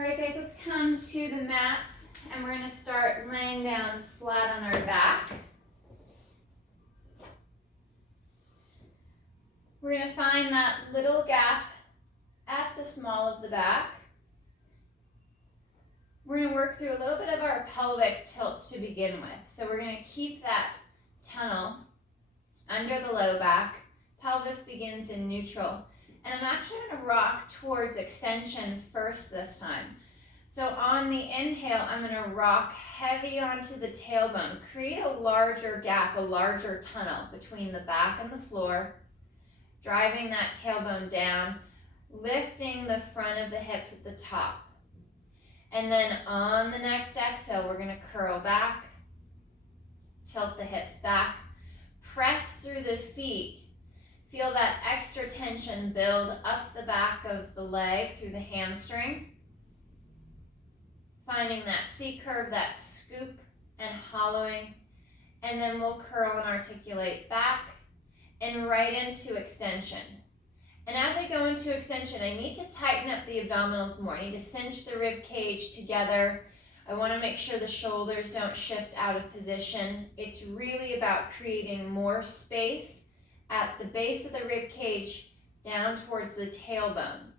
right, guys, let's come to the mats, and we're going to start laying down flat on our back. We're going to find that little gap at the small of the back. We're going to work through a little bit of our pelvic tilts to begin with. So we're going to keep that tunnel under the low back. Pelvis begins in neutral. And I'm actually going to rock towards extension first this time. So on the inhale, I'm going to rock heavy onto the tailbone. Create a larger gap, a larger tunnel between the back and the floor. Driving that tailbone down, lifting the front of the hips at the top. And then on the next exhale, we're going to curl back, tilt the hips back, press through the feet. Feel that extra tension build up the back of the leg through the hamstring. Finding that C curve, that scoop and hollowing. And then we'll curl and articulate back and right into extension. And as I go into extension, I need to tighten up the abdominals more. I need to cinch the rib cage together. I want to make sure the shoulders don't shift out of position. It's really about creating more space at the base of the rib cage down towards the tailbone.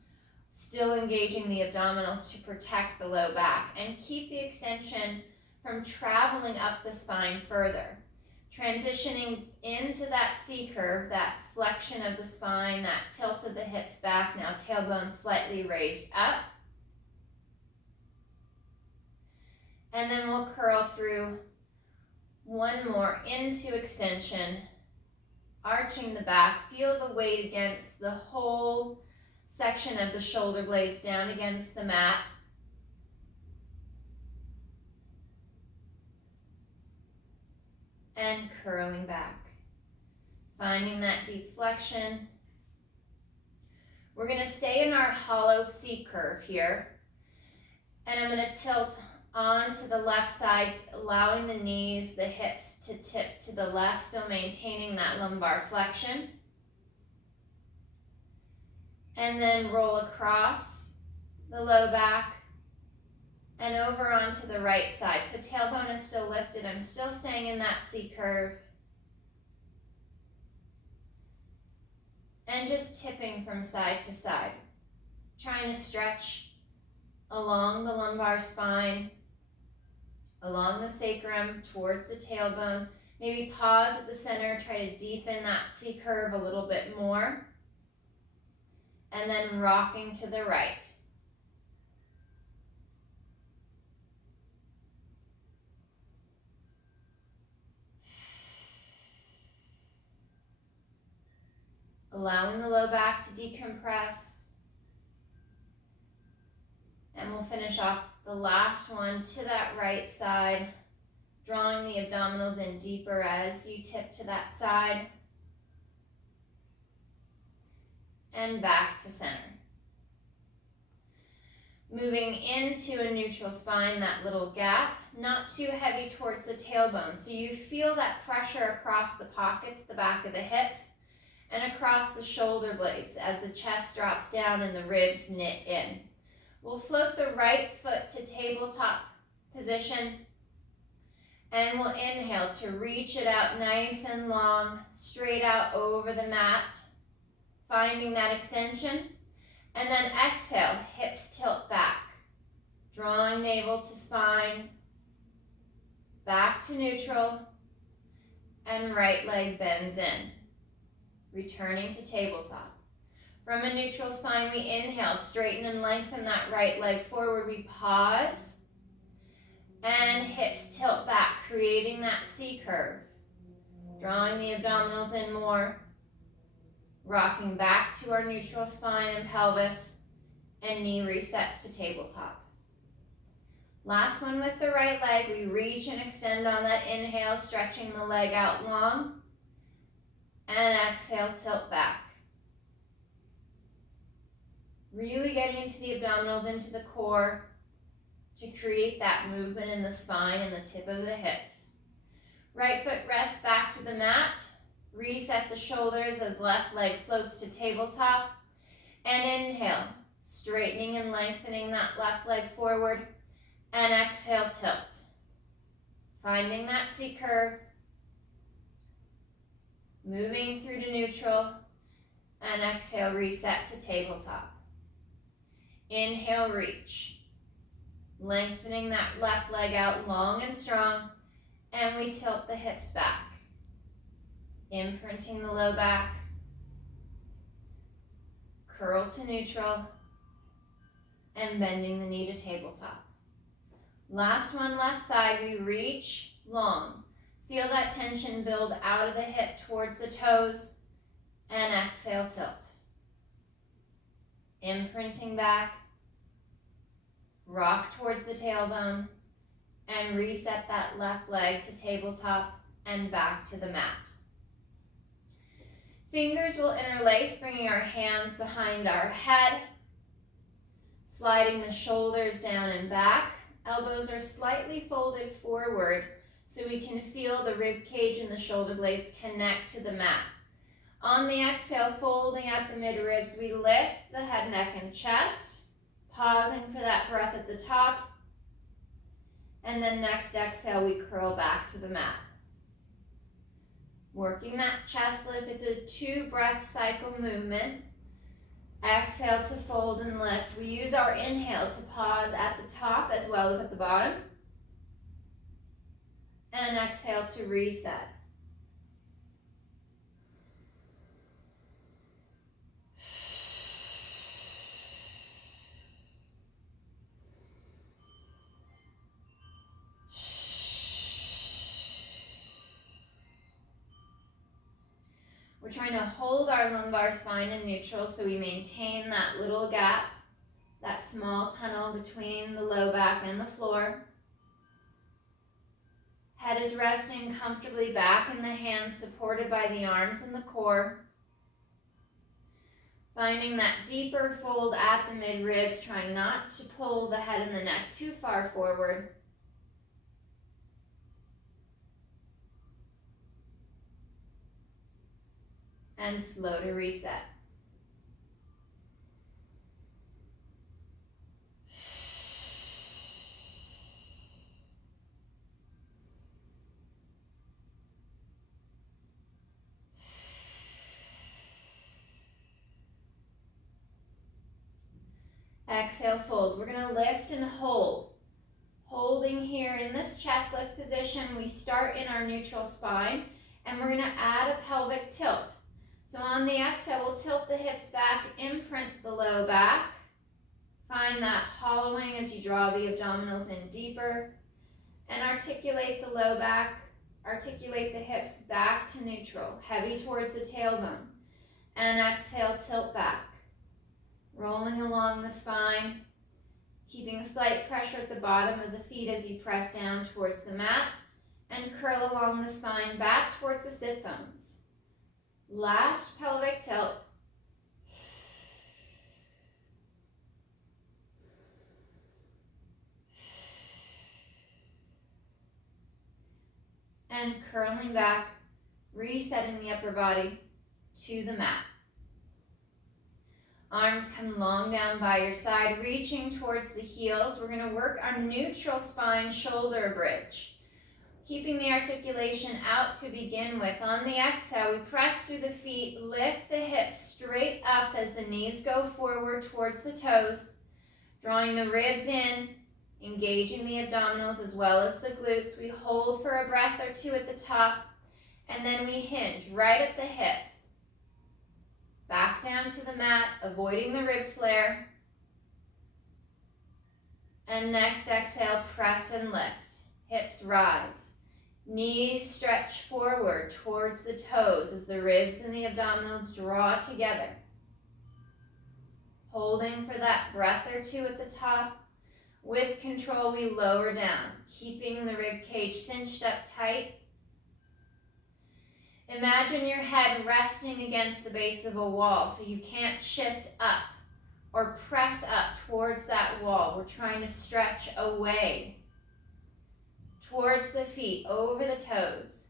Still engaging the abdominals to protect the low back and keep the extension from traveling up the spine further. Transitioning into that C curve, that flexion of the spine, that tilt of the hips back, now tailbone slightly raised up. And then we'll curl through one more into extension, arching the back. Feel the weight against the whole section of the shoulder blades down against the mat. And curling back. Finding that deep flexion. We're going to stay in our hollow C curve here. And I'm going to tilt onto the left side, allowing the knees, the hips to tip to the left, still maintaining that lumbar flexion. And then roll across the low back and over onto the right side. So tailbone is still lifted. I'm still staying in that C curve. And just tipping from side to side. Trying to stretch along the lumbar spine, along the sacrum, towards the tailbone. Maybe pause at the center, try to deepen that C curve a little bit more. And then rocking to the right. Allowing the low back to decompress. And we'll finish off the last one to that right side, drawing the abdominals in deeper as you tip to that side. And back to center. Moving into a neutral spine, that little gap, not too heavy towards the tailbone. So you feel that pressure across the pockets, the back of the hips, and across the shoulder blades as the chest drops down and the ribs knit in. We'll float the right foot to tabletop position, and we'll inhale to reach it out nice and long, straight out over the mat, finding that extension. And then exhale, hips tilt back, drawing navel to spine, back to neutral, and right leg bends in. Returning to tabletop. From a neutral spine, we inhale, straighten and lengthen that right leg forward. We pause, and hips tilt back, creating that C curve. Drawing the abdominals in more. Rocking back to our neutral spine and pelvis, and knee resets to tabletop. Last one with the right leg. We reach and extend on that inhale, stretching the leg out long. And exhale, tilt back. Really getting into the abdominals, into the core to create that movement in the spine and the tip of the hips. Right foot rests back to the mat. Reset the shoulders as left leg floats to tabletop. And inhale, Straightening and lengthening that left leg forward. And exhale, tilt. Finding that C curve. Moving through to neutral. And exhale, reset to tabletop. Inhale, reach. Lengthening that left leg out long and strong. And we tilt the hips back. Imprinting the low back. Curl to neutral. And bending the knee to tabletop. Last one, left side, we reach long. Feel that tension build out of the hip towards the toes. And exhale, tilt. Imprinting back. Rock towards the tailbone. And reset that left leg to tabletop and back to the mat. Fingers will interlace, bringing our hands behind our head. Sliding the shoulders down and back. Elbows are slightly folded forward so we can feel the rib cage and the shoulder blades connect to the mat. On the exhale, folding at the mid-ribs, we lift the head, neck, and chest, pausing for that breath at the top. And then next exhale, we curl back to the mat. Working that chest lift, it's a 2-breath cycle movement. Exhale to fold and lift. We use our inhale to pause at the top as well as at the bottom. And exhale to reset. We're trying to hold our lumbar spine in neutral so we maintain that little gap, that small tunnel between the low back and the floor. Head is resting comfortably back in the hands, supported by the arms and the core. Finding that deeper fold at the mid-ribs, trying not to pull the head and the neck too far forward. And slow to reset. Exhale, fold. We're going to lift and hold. Holding here in this chest lift position, we start in our neutral spine, and we're going to add a pelvic tilt. So on the exhale, we'll tilt the hips back, imprint the low back. Find that hollowing as you draw the abdominals in deeper. And articulate the low back, articulate the hips back to neutral, heavy towards the tailbone. And exhale, tilt back. Rolling along the spine, keeping a slight pressure at the bottom of the feet as you press down towards the mat. And curl along the spine back towards the sit bones. Last pelvic tilt. And curling back, resetting the upper body to the mat. Arms come long down by your side, reaching towards the heels. We're going to work our neutral spine shoulder bridge. Keeping the articulation out to begin with. On the exhale, we press through the feet, lift the hips straight up as the knees go forward towards the toes, drawing the ribs in, engaging the abdominals as well as the glutes. We hold for a breath or two at the top, and then we hinge right at the hip. Back down to the mat, avoiding the rib flare. And next exhale, press and lift. Hips rise. Knees stretch forward towards the toes as the ribs and the abdominals draw together. Holding for that breath or two at the top. With control, we lower down, keeping the rib cage cinched up tight. Imagine your head resting against the base of a wall so you can't shift up or press up towards that wall. We're trying to stretch away towards the feet, over the toes.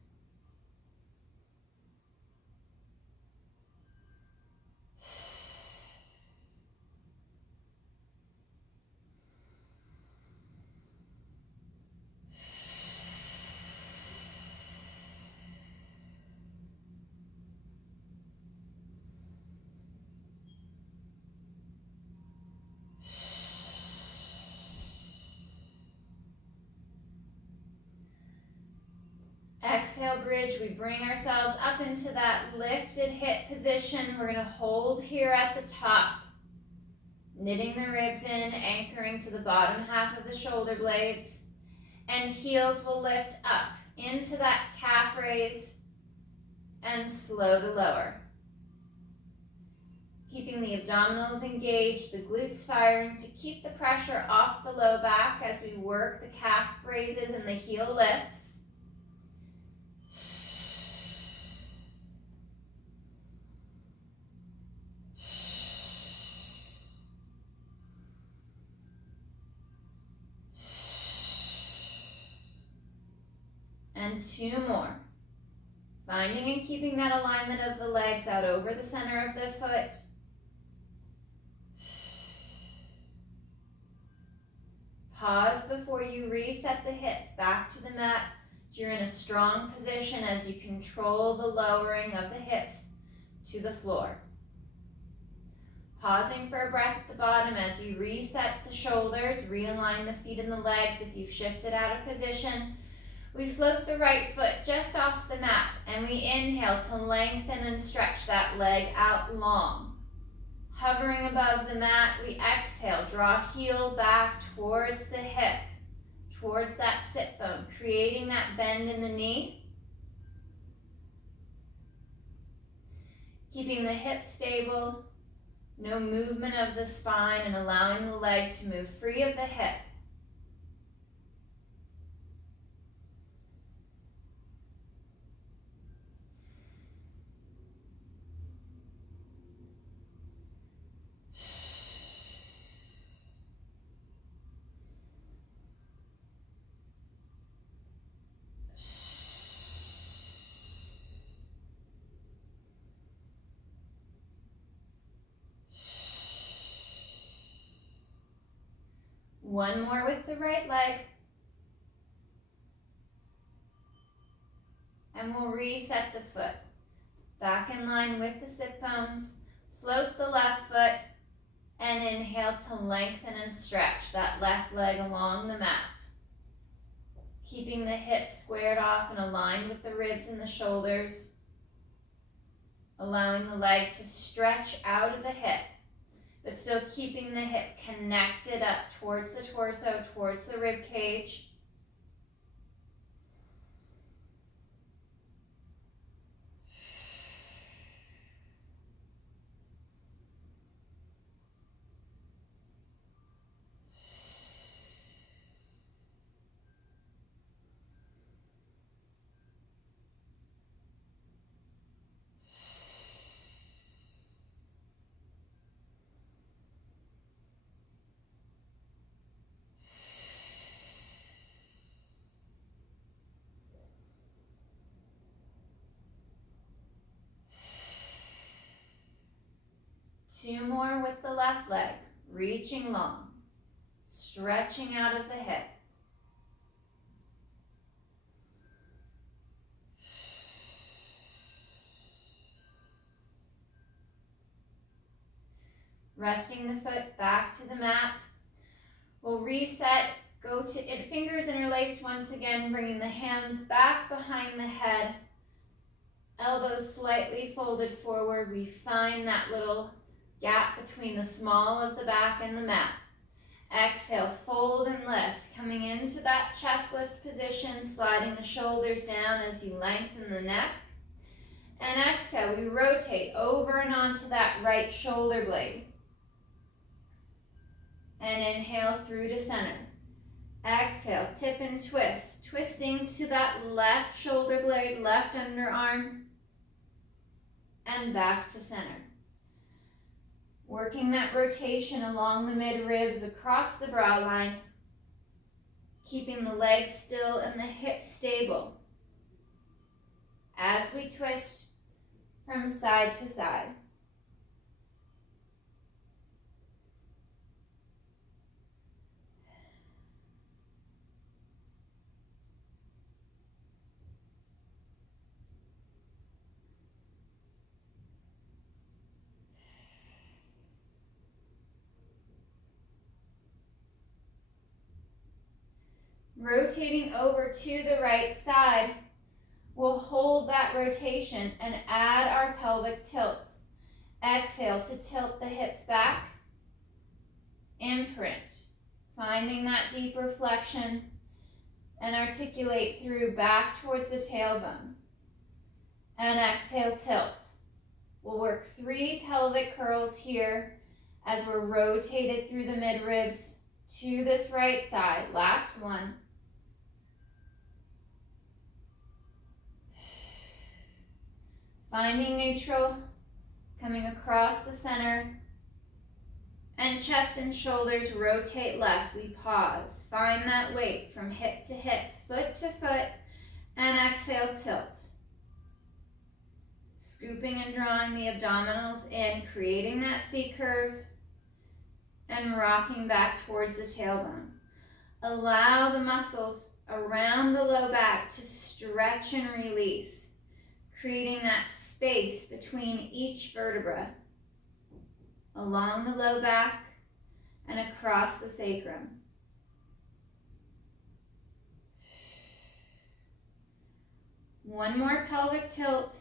exhale, bridge. We bring ourselves up into that lifted hip position. We're gonna hold here at the top, knitting the ribs in, anchoring to the bottom half of the shoulder blades, and heels will lift up into that calf raise and slow to lower. Keeping the abdominals engaged, the glutes firing to keep the pressure off the low back as we work the calf raises and the heel lifts. And 2 more. Finding and keeping that alignment of the legs out over the center of the foot. Pause before you reset the hips back to the mat so you're in a strong position as you control the lowering of the hips to the floor. Pausing for a breath at the bottom as you reset the shoulders, realign the feet and the legs if you've shifted out of position. We float the right foot just off the mat and we inhale to lengthen and stretch that leg out long. Hovering above the mat, we exhale, draw heel back towards the hip, towards that sit bone, creating that bend in the knee. Keeping the hip stable, no movement of the spine, and allowing the leg to move free of the hip. One more with the right leg. And we'll reset the foot. Back in line with the sit bones. Float the left foot and inhale to lengthen and stretch that left leg along the mat. Keeping the hips squared off and aligned with the ribs and the shoulders. Allowing the leg to stretch out of the hip, but still keeping the hip connected up towards the torso, towards the rib cage. Two more with the left leg, reaching long, stretching out of the hip. Resting the foot back to the mat. We'll reset, go to fingers interlaced once again, bringing the hands back behind the head, elbows slightly folded forward. We find that little gap between the small of the back and the mat. Exhale, fold and lift, coming into that chest lift position, sliding the shoulders down as you lengthen the neck. And exhale, we rotate over and onto that right shoulder blade. And inhale through to center. Exhale, tip and twist, twisting to that left shoulder blade, left underarm, and back to center. Working that rotation along the mid-ribs, across the brow line, keeping the legs still and the hips stable as we twist from side to side. Rotating over to the right side, We'll hold that rotation and add our pelvic tilts. Exhale to tilt the hips back. Imprint, finding that deeper flexion, and articulate through back towards the tailbone. And exhale, tilt. We'll work 3 pelvic curls here as we're rotated through the mid-ribs to this right side. Last one. Finding neutral, coming across the center, and chest and shoulders rotate left. We pause. Find that weight from hip to hip, foot to foot, and exhale, tilt. Scooping and drawing the abdominals in, creating that C curve, and rocking back towards the tailbone. Allow the muscles around the low back to stretch and release, creating that space between each vertebra, along the low back and across the sacrum. One more pelvic tilt,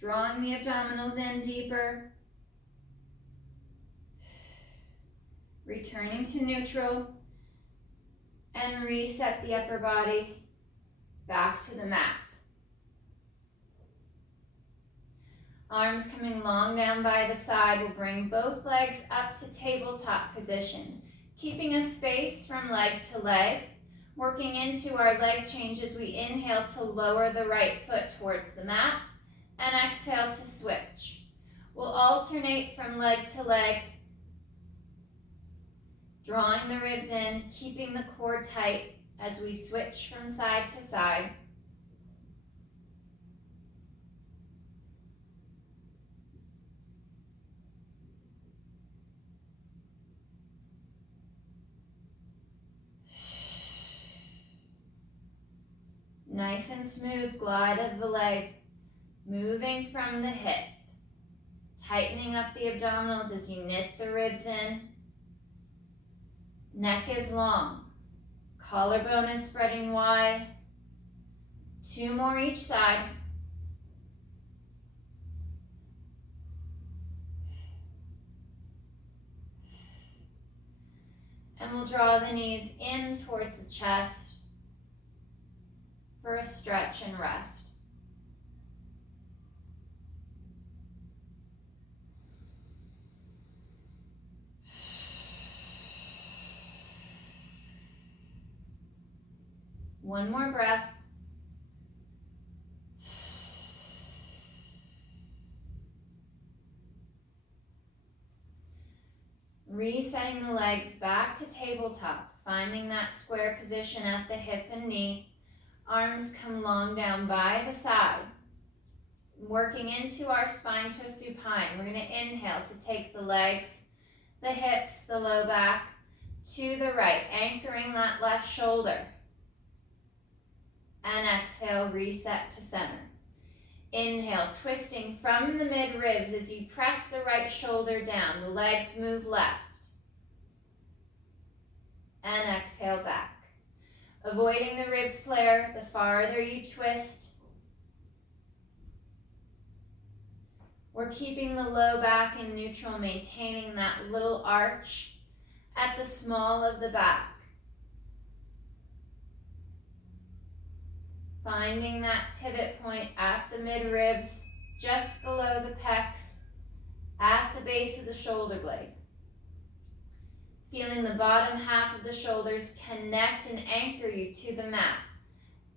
drawing the abdominals in deeper, returning to neutral, and reset the upper body back to the mat. Arms coming long down by the side. We'll bring both legs up to tabletop position, keeping a space from leg to leg. Working into our leg changes, we inhale to lower the right foot towards the mat and exhale to switch. We'll alternate from leg to leg, drawing the ribs in, keeping the core tight as we switch from side to side. Nice and smooth glide of the leg, moving from the hip, tightening up the abdominals as you knit the ribs in. Neck is long, collarbone is spreading wide. 2 more each side. And we'll draw the knees in towards the chest for a stretch and rest. One more breath. Resetting the legs back to tabletop, finding that square position at the hip and knee. Arms come long down by the side. Working into our spine twist supine. We're going to inhale to take the legs, the hips, the low back to the right, anchoring that left shoulder. And exhale, reset to center. Inhale, twisting from the mid-ribs as you press the right shoulder down. The legs move left. And exhale back. Avoiding the rib flare the farther you twist. We're keeping the low back in neutral, maintaining that little arch at the small of the back. Finding that pivot point at the mid-ribs, just below the pecs, at the base of the shoulder blade. Feeling the bottom half of the shoulders connect and anchor you to the mat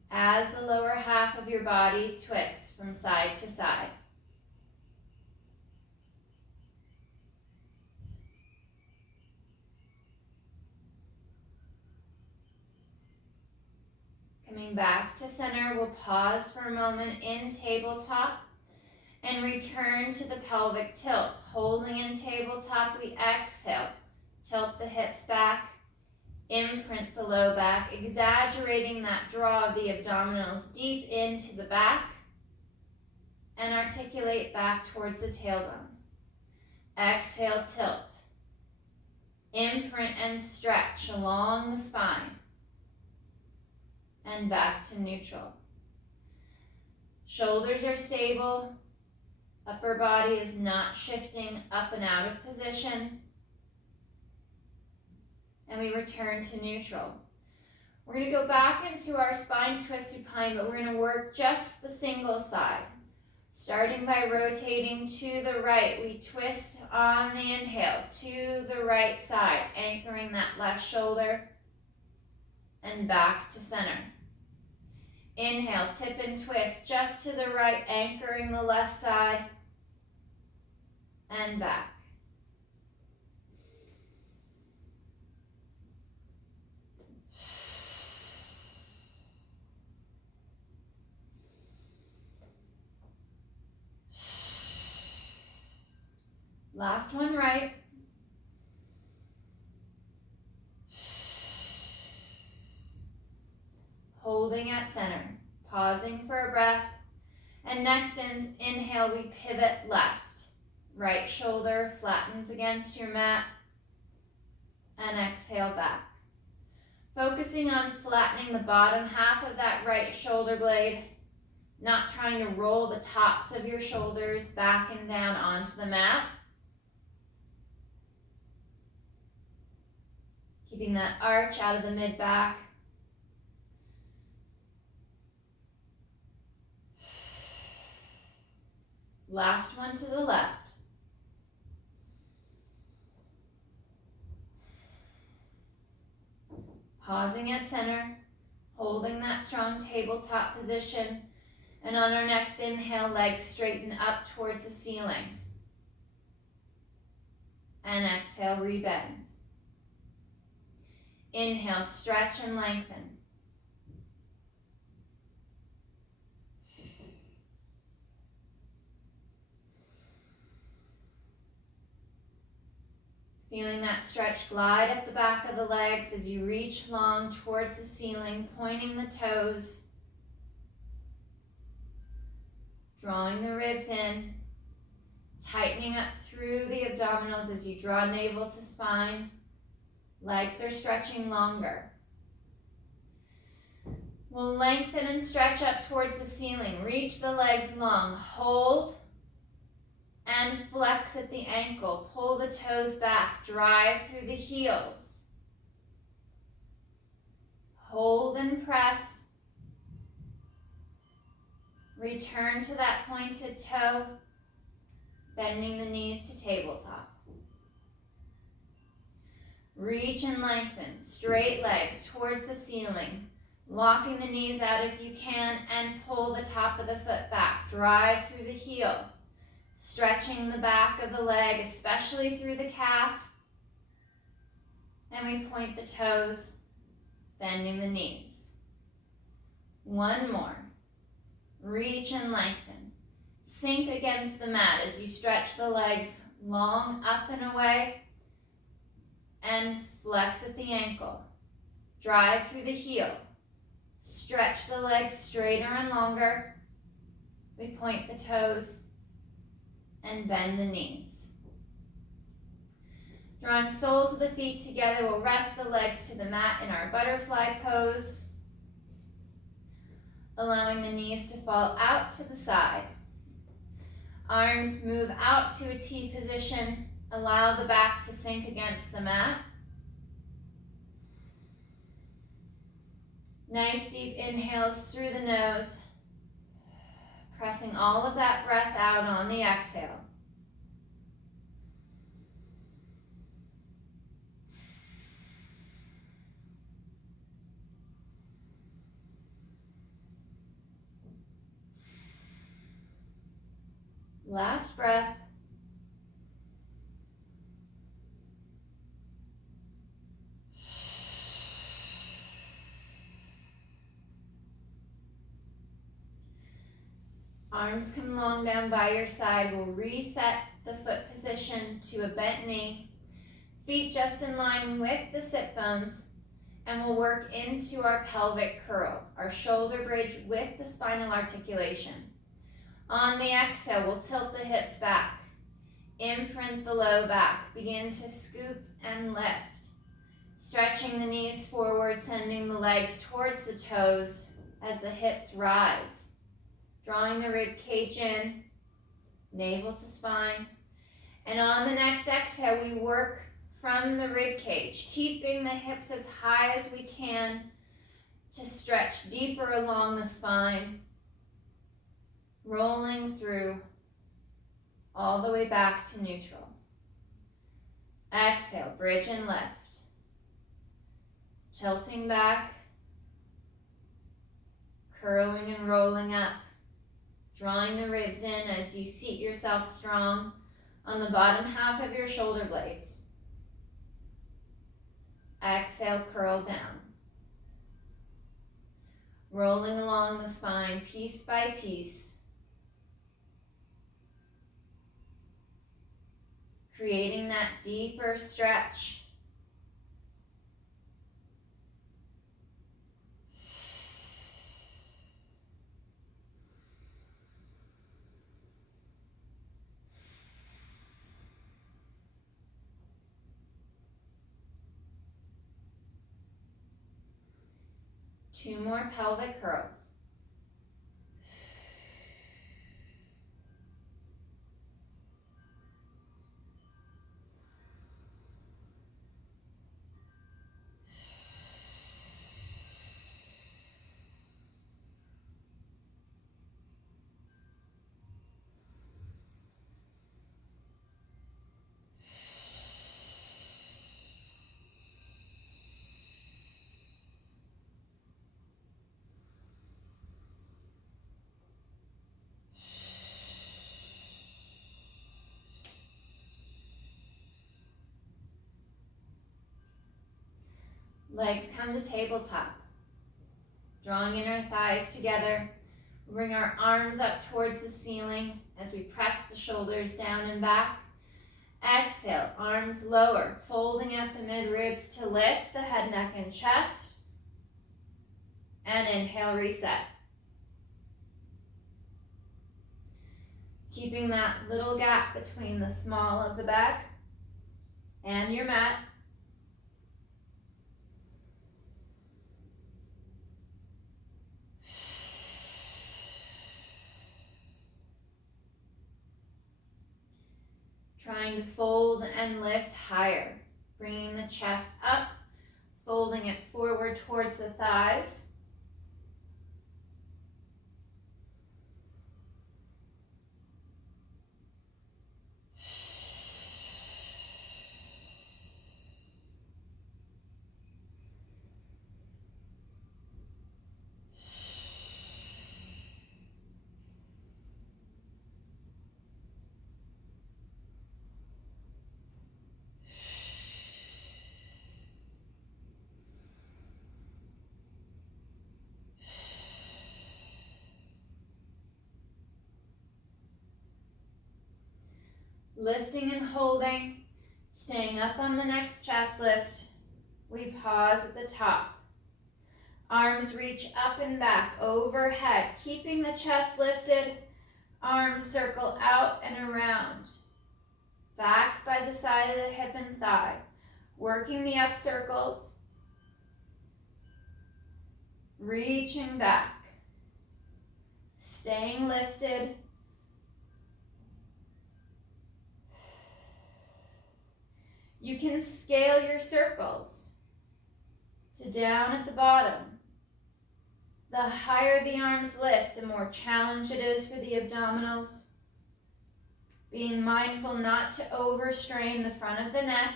as the lower half of your body twists from side to side. Coming back to center, we'll pause for a moment in tabletop and return to the pelvic tilts. Holding in tabletop, we exhale. Tilt the hips back, imprint the low back, exaggerating that draw of the abdominals deep into the back, and articulate back towards the tailbone. Exhale, tilt. Imprint and stretch along the spine, and back to neutral. Shoulders are stable. Upper body is not shifting up and out of position. And we return to neutral. We're going to go back into our spine twist supine, but we're going to work just the single side. Starting by rotating to the right, we twist on the inhale to the right side, anchoring that left shoulder and back to center. Inhale, tip and twist just to the right, anchoring the left side and back. Last one right. Holding at center, pausing for a breath. And next inhale, we pivot left. Right shoulder flattens against your mat. And exhale back. Focusing on flattening the bottom half of that right shoulder blade, not trying to roll the tops of your shoulders back and down onto the mat. Keeping that arch out of the mid-back. Last one to the left. Pausing at center, holding that strong tabletop position, and on our next inhale, legs straighten up towards the ceiling. And exhale, rebend. Inhale, stretch and lengthen. Feeling that stretch glide up the back of the legs as you reach long towards the ceiling, pointing the toes, drawing the ribs in, tightening up through the abdominals as you draw navel to spine. Legs are stretching longer. We'll lengthen and stretch up towards the ceiling. Reach the legs long. Hold and flex at the ankle. Pull the toes back. Drive through the heels. Hold and press. Return to that pointed toe. Bending the knees to tabletop. Reach and lengthen, straight legs towards the ceiling, locking the knees out if you can, and pull the top of the foot back. Drive through the heel, stretching the back of the leg, especially through the calf. And we point the toes, bending the knees. One more. Reach and lengthen. Sink against the mat as you stretch the legs long up and away. And flex at the ankle. Drive through the heel. Stretch the legs straighter and longer. We point the toes and bend the knees. Drawing soles of the feet together, we'll rest the legs to the mat in our butterfly pose. Allowing the knees to fall out to the side. Arms move out to a T position. Allow the back to sink against the mat. Nice deep inhales through the nose, pressing all of that breath out on the exhale. Last breath. Arms come long down by your side. We'll reset the foot position to a bent knee. Feet just in line with the sit bones. And we'll work into our pelvic curl, our shoulder bridge with the spinal articulation. On the exhale, we'll tilt the hips back. Imprint the low back. Begin to scoop and lift. Stretching the knees forward, sending the legs towards the toes as the hips rise. drawing the rib cage in, navel to spine. And on the next exhale, we work from the rib cage, keeping the hips as high as we can to stretch deeper along the spine, rolling through all the way back to neutral. Exhale, bridge and lift. Tilting back, curling and rolling up, drawing the ribs in as you seat yourself strong on the bottom half of your shoulder blades. Exhale, curl down. Rolling along the spine piece by piece, creating that deeper stretch. Two more pelvic curls. Legs come to tabletop. Drawing in our thighs together. Bring our arms up towards the ceiling as we press the shoulders down and back. Exhale, arms lower, folding at the mid-ribs to lift the head, neck, and chest. And inhale, reset. Keeping that little gap between the small of the back and your mat. Trying to fold and lift higher, bringing the chest up, folding it forward towards the thighs. Lifting and holding, staying up on the next chest lift. We pause at the top. Arms reach up and back overhead, keeping the chest lifted. Arms circle out and around. Back by the side of the hip and thigh. Working the up circles. Reaching back. Staying lifted. You can scale your circles to down at the bottom. The higher the arms lift, the more challenge it is for the abdominals. Being mindful not to overstrain the front of the neck.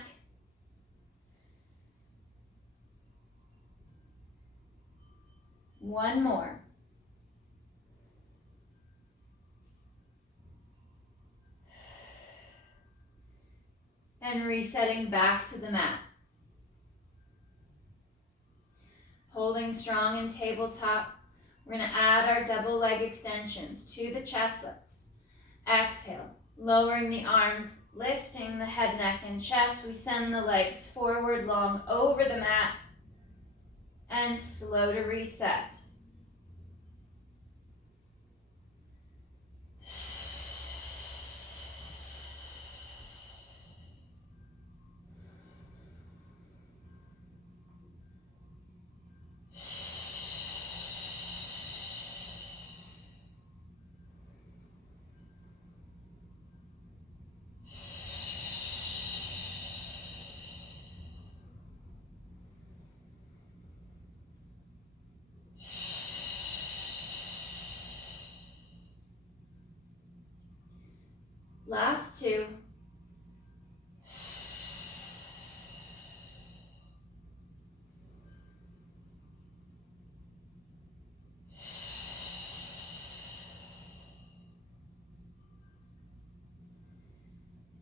One more. And resetting back to the mat. Holding strong in tabletop, we're going to add our double leg extensions to the chest lifts. Exhale, lowering the arms, lifting the head, neck, and chest. We send the legs forward long over the mat and slow to reset. Last two.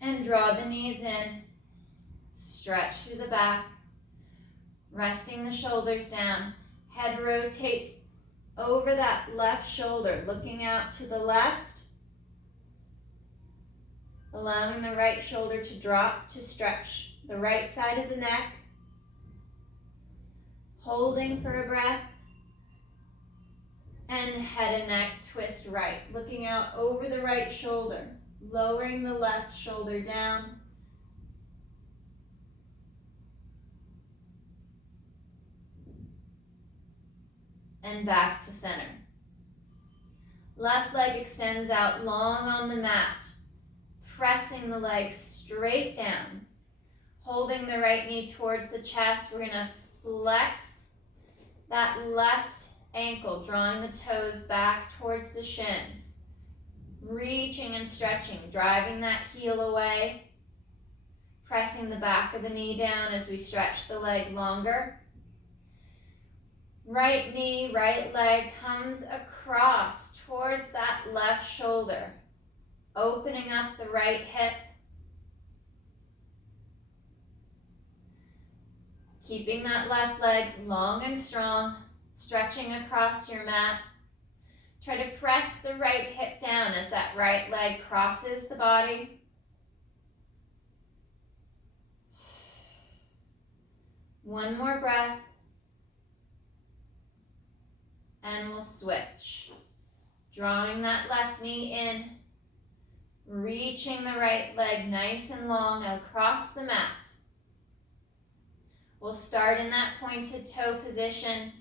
And draw the knees in. Stretch through the back. Resting the shoulders down. Head rotates over that left shoulder, looking out to the left. Allowing the right shoulder to drop to stretch the right side of the neck. Holding for a breath. And head and neck twist right, looking out over the right shoulder, lowering the left shoulder down. And back to center. Left leg extends out long on the mat, pressing the leg straight down. Holding the right knee towards the chest, we're gonna flex that left ankle, drawing the toes back towards the shins. Reaching and stretching, driving that heel away. Pressing the back of the knee down as we stretch the leg longer. Right knee, right leg comes across towards that left shoulder. Opening up the right hip. Keeping that left leg long and strong. Stretching across your mat. Try to press the right hip down as that right leg crosses the body. One more breath. And we'll switch. Drawing that left knee in. Reaching the right leg nice and long across the mat. We'll start in that pointed toe position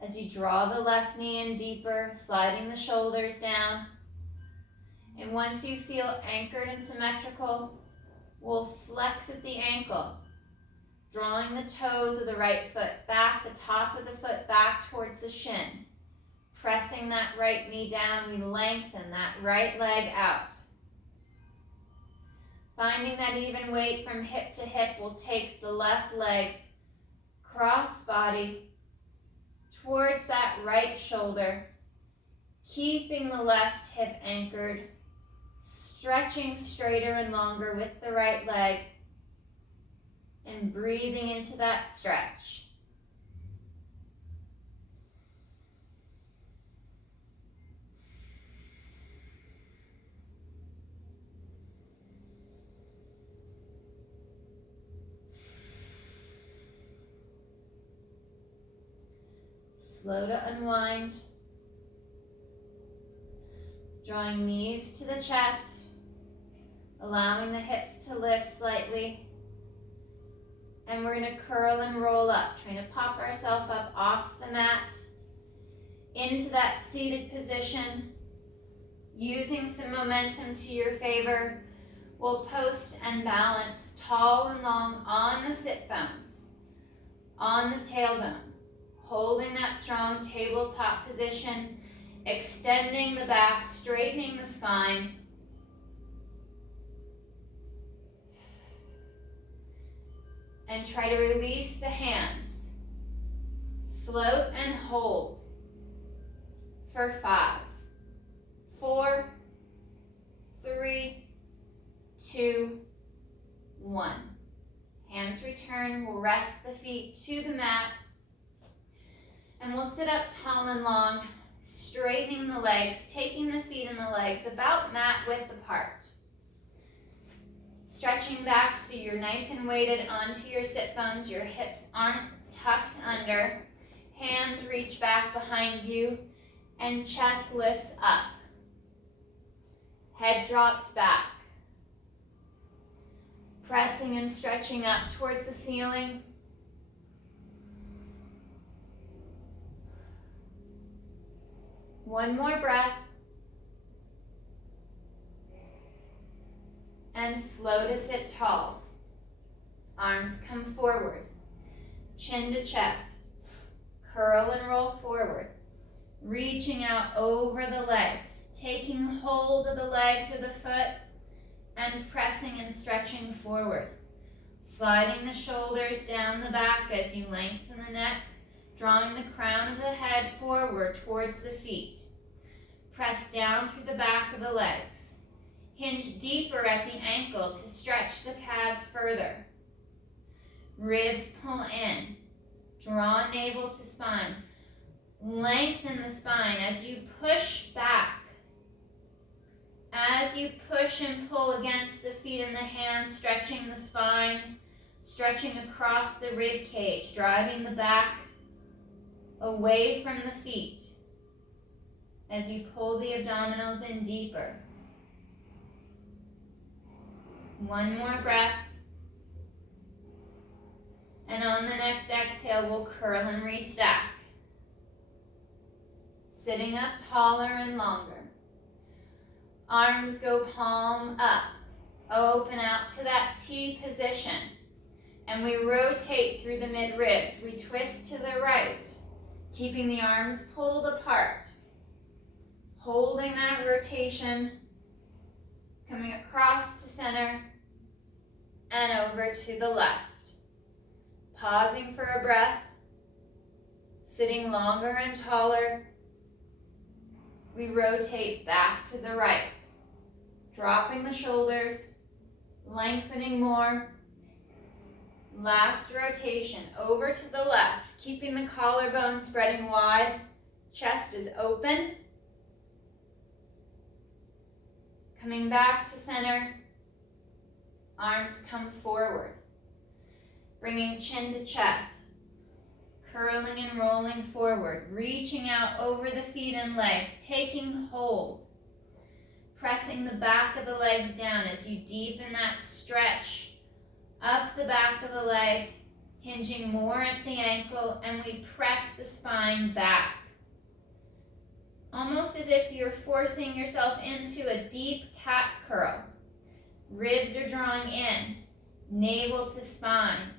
as you draw the left knee in deeper, sliding the shoulders down. And once you feel anchored and symmetrical, we'll flex at the ankle, drawing the toes of the right foot back, the top of the foot back towards the shin. Pressing that right knee down, we lengthen that right leg out. Finding that even weight from hip to hip, we'll take the left leg cross body towards that right shoulder, keeping the left hip anchored, stretching straighter and longer with the right leg, and breathing into that stretch. Slow to unwind. Drawing knees to the chest, allowing the hips to lift slightly. And we're gonna curl and roll up, trying to pop ourselves up off the mat into that seated position. Using some momentum to your favor, we'll post and balance tall and long on the sit bones, on the tailbone. Holding that strong tabletop position, extending the back, straightening the spine. And try to release the hands. Float and hold for 5, 4, 3, 2, 1. Hands return, we'll rest the feet to the mat. And we'll sit up tall and long, straightening the legs, taking the feet and the legs about mat width apart. Stretching back so you're nice and weighted onto your sit bones, your hips aren't tucked under. Hands reach back behind you, and chest lifts up. Head drops back. Pressing and stretching up towards the ceiling. One more breath. And slow to sit tall. Arms come forward. Chin to chest. Curl and roll forward. Reaching out over the legs. Taking hold of the legs or the foot. and pressing and stretching forward. Sliding the shoulders down the back as you lengthen the neck, drawing the crown of the head forward towards the feet. Press down through the back of the legs. Hinge deeper at the ankle to stretch the calves further. Ribs pull in. Draw navel to spine. Lengthen the spine as you push back. As you push and pull against the feet and the hands, stretching the spine, stretching across the rib cage, driving the back away from the feet as you pull the abdominals in deeper. One more breath. And on the next exhale, we'll curl and restack. Sitting up taller and longer. Arms go palm up. Open out to that T position. And we rotate through the mid-ribs. We twist to the right, keeping the arms pulled apart. Holding that rotation, coming across to center, and over to the left. Pausing for a breath, sitting longer and taller. We rotate back to the right, dropping the shoulders, lengthening more. Last rotation, over to the left, keeping the collarbone spreading wide. Chest is open. Coming back to center. Arms come forward. Bringing chin to chest. Curling and rolling forward. Reaching out over the feet and legs. Taking hold. Pressing the back of the legs down as you deepen that stretch up the back of the leg, hinging more at the ankle, and we press the spine back. Almost as if you're forcing yourself into a deep cat curl. Ribs are drawing in, navel to spine,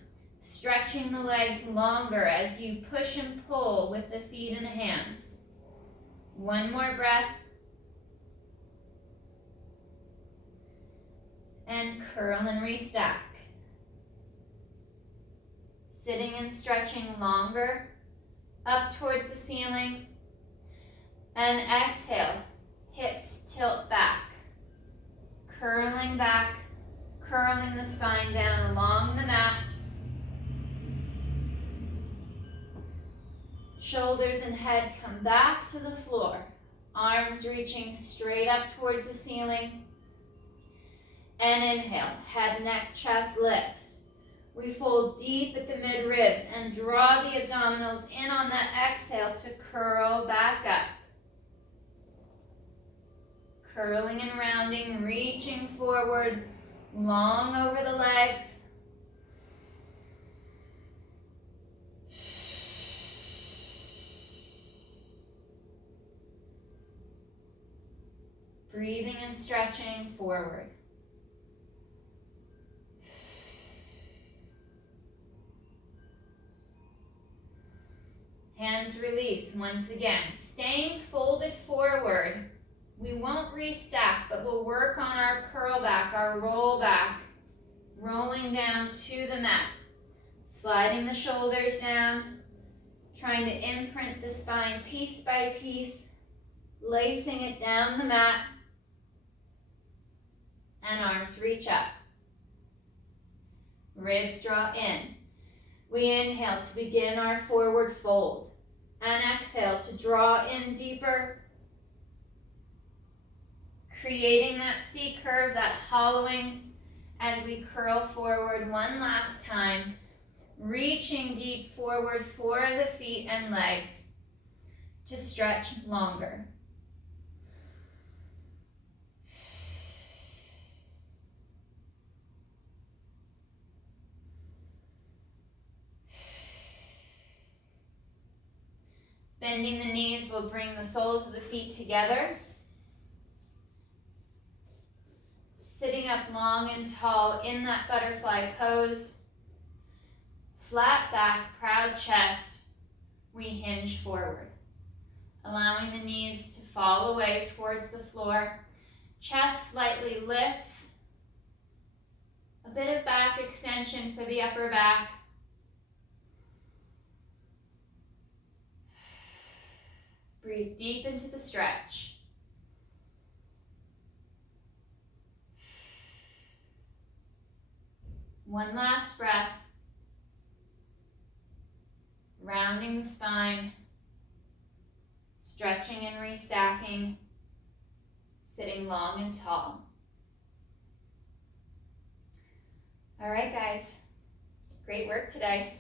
stretching the legs longer as you push and pull with the feet and hands. One more breath. And curl and restack. Sitting and stretching longer, up towards the ceiling. And exhale, hips tilt back. Curling back, curling the spine down along the mat. Shoulders and head come back to the floor. Arms reaching straight up towards the ceiling. And inhale, head, neck, chest lifts. We fold deep at the mid-ribs and draw the abdominals in on that exhale to curl back up. Curling and rounding, reaching forward, long over the legs. Breathing and stretching forward. Hands release once again. Staying folded forward. We won't restack, but we'll work on our curl back, our roll back. Rolling down to the mat. Sliding the shoulders down. Trying to imprint the spine piece by piece. Lacing it down the mat. And arms reach up. Ribs draw in. We inhale to begin our forward fold. And exhale to draw in deeper. Creating that C curve, that hollowing as we curl forward one last time. Reaching deep forward for the feet and legs to stretch longer. Bending the knees will bring the soles of the feet together. Sitting up long and tall in that butterfly pose. Flat back, proud chest. We hinge forward. Allowing the knees to fall away towards the floor. Chest slightly lifts. A bit of back extension for the upper back. Breathe deep into the stretch. One last breath. Rounding the spine. Stretching and restacking. Sitting long and tall. All right, guys. Great work today.